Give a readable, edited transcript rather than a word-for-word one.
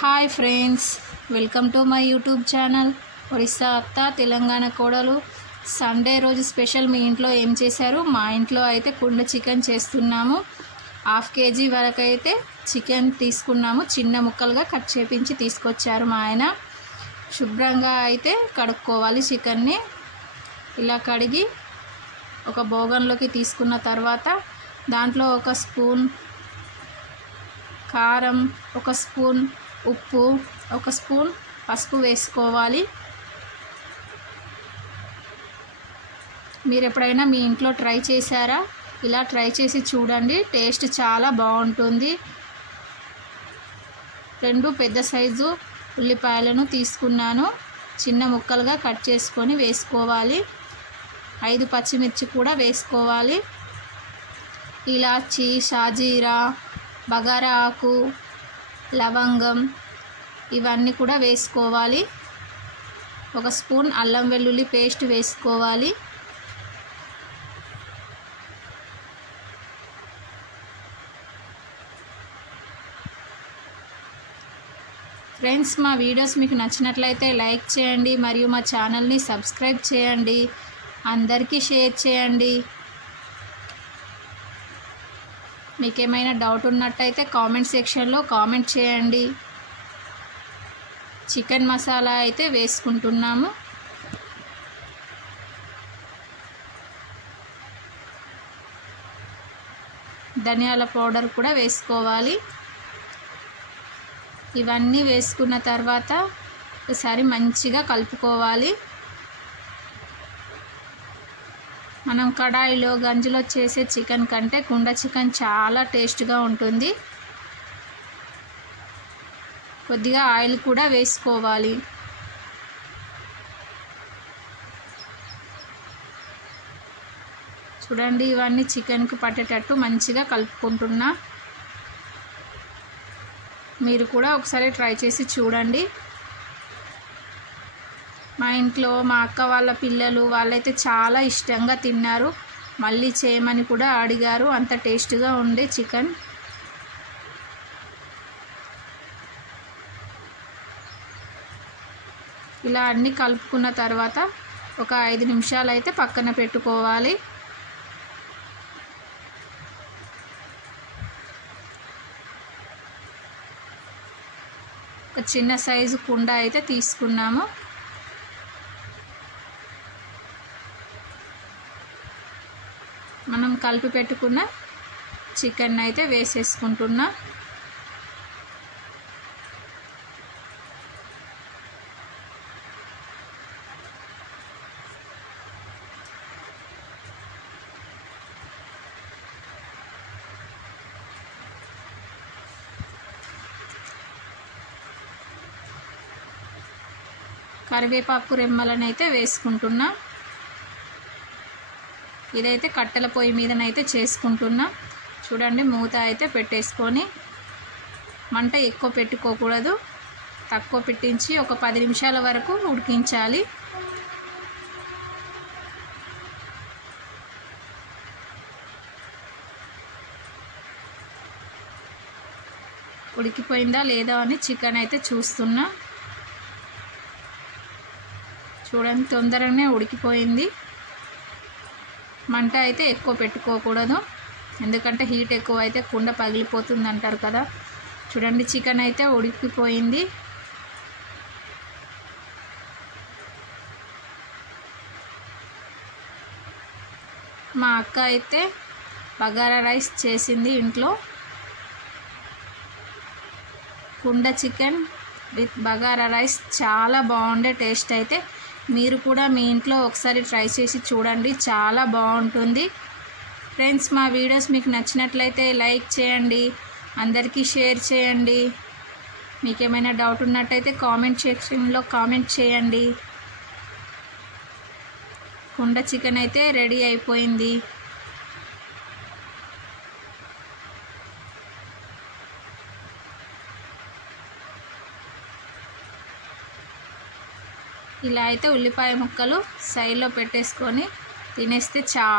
Hi friends, welcome to my YouTube channel. Orissa అత్త తెలంగాణ కోడలు. Sunday రోజు స్పెషల్ మీ ఇంట్లో ఏం చేశారు? మా ఇంట్లో అయితే కుండ చికెన్ చేస్తున్నాము. 1/2 kg వరకు అయితే చికెన్ తీసుకున్నాము. చిన్న ముక్కలుగా కట్ చేపించి తీసుకొచ్చారు మా ఆయన. శుభ్రంగా అయితే కడుక్కోవాలి చికెన్ని. ఇలా కడిగి ఒక బోగన్లోకి తీసుకున్న తర్వాత దాంట్లో 1 స్పూన్ కారం, 1 స్పూన్ ఉప్పు, 1 స్పూన్ పసుపు వేసుకోవాలి. మీరు ఎప్పుడైనా మీ ఇంట్లో ట్రై చేశారా? ఇలా ట్రై చేసి చూడండి, టేస్ట్ చాలా బాగుంటుంది. 2 పెద్ద సైజు ఉల్లిపాయలను తీసుకున్నాను. చిన్న ముక్కలుగా కట్ చేసుకొని వేసుకోవాలి. 5 పచ్చిమిర్చి కూడా వేసుకోవాలి. ఇలాచి, షాజీరా, బగారా ఆకు, లవంగం ఇవన్నీ కూడా వేసుకోవాలి. 1 స్పూన్ అల్లం వెల్లుల్లి పేస్ట్ వేసుకోవాలి. ఫ్రెండ్స్, మా వీడియోస్ మీకు నచ్చినట్లయితే లైక్ చేయండి మరియు మా ఛానల్ని సబ్స్క్రైబ్ చేయండి. అందరికీ షేర్ చేయండి. మీకేమైనా డౌట్ ఉన్నట్టయితే కామెంట్ సెక్షన్లో కామెంట్ చేయండి. చికెన్ మసాలా అయితే వేసుకుంటున్నాము. ధనియాల పౌడర్ కూడా వేసుకోవాలి. ఇవన్నీ వేసుకున్న తర్వాత ఒకసారి మంచిగా కలుపుకోవాలి. మనం కడాయిలో గంజిలో చేసే చికెన్ కంటే కుండ చికెన్ చాలా టేస్ట్గా ఉంటుంది. కొద్దిగా ఆయిల్ కూడా వేసుకోవాలి. చూడండి, ఇవన్నీ చికెన్కి పట్టేటట్టు మంచిగా కలుపుకుంటున్నా. మీరు కూడా ఒకసారి ట్రై చేసి చూడండి. మా ఇంట్లో మా అక్క వాళ్ళ పిల్లలు వాళ్ళైతే చాలా ఇష్టంగా తిన్నారు. మళ్ళీ చేయమని కూడా అడిగారు. అంత టేస్ట్గా ఉండే చికెన్. ఇలా అన్నీ కలుపుకున్న తర్వాత ఒక 5 నిమిషాలు అయితే పక్కన పెట్టుకోవాలి. ఒక చిన్న సైజు కుండ అయితే తీసుకున్నాము. మనం కలిపి పెట్టుకున్న చికెన్ అయితే వేసేసుకుంటున్నా. కరివేపాకు రెమ్మలను అయితే వేసుకుంటున్నా. ఇదైతే కట్టెల పొయ్యి మీదనైతే చేసుకుంటున్నా. చూడండి, మూత అయితే పెట్టేసుకొని మంట ఎక్కువ పెట్టుకోకూడదు. తక్కువ పెట్టించి ఒక 10 నిమిషాల వరకు ఉడికించాలి. ఉడికిపోయిందా లేదా అని చికెన్ అయితే చూస్తున్నా. చూడండి, తొందరగానే ఉడికిపోయింది. మంట అయితే ఎక్కువ పెట్టుకోకూడదు, ఎందుకంటే హీట్ ఎక్కువ అయితే కుండ పగిలిపోతుంది అంటారు కదా. చూడండి, చికెన్ అయితే ఉడికిపోయింది. మా అక్క అయితే బగారా రైస్ చేసింది ఇంట్లో. కుండ చికెన్ విత్ బగారా రైస్ చాలా బాగుండే టేస్ట్. అయితే మీరు కూడా మీ ఇంట్లో ఒకసారి ట్రై చేసి చూడండి, చాలా బాగుంటుంది. ఫ్రెండ్స్, మా వీడియోస్ మీకు నచ్చినట్లయితే లైక్ చేయండి, అందరికీ షేర్ చేయండి. మీకు ఏమైనా డౌట్ ఉన్నట్టయితే కామెంట్ సెక్షన్లో కామెంట్ చేయండి. కుండ చికెన్ అయితే రెడీ అయిపోయింది. ఇలా అయితే ఉల్లిపాయ ముక్కలు సైడ్లో పెట్టేసుకొని తినేస్తే చాలా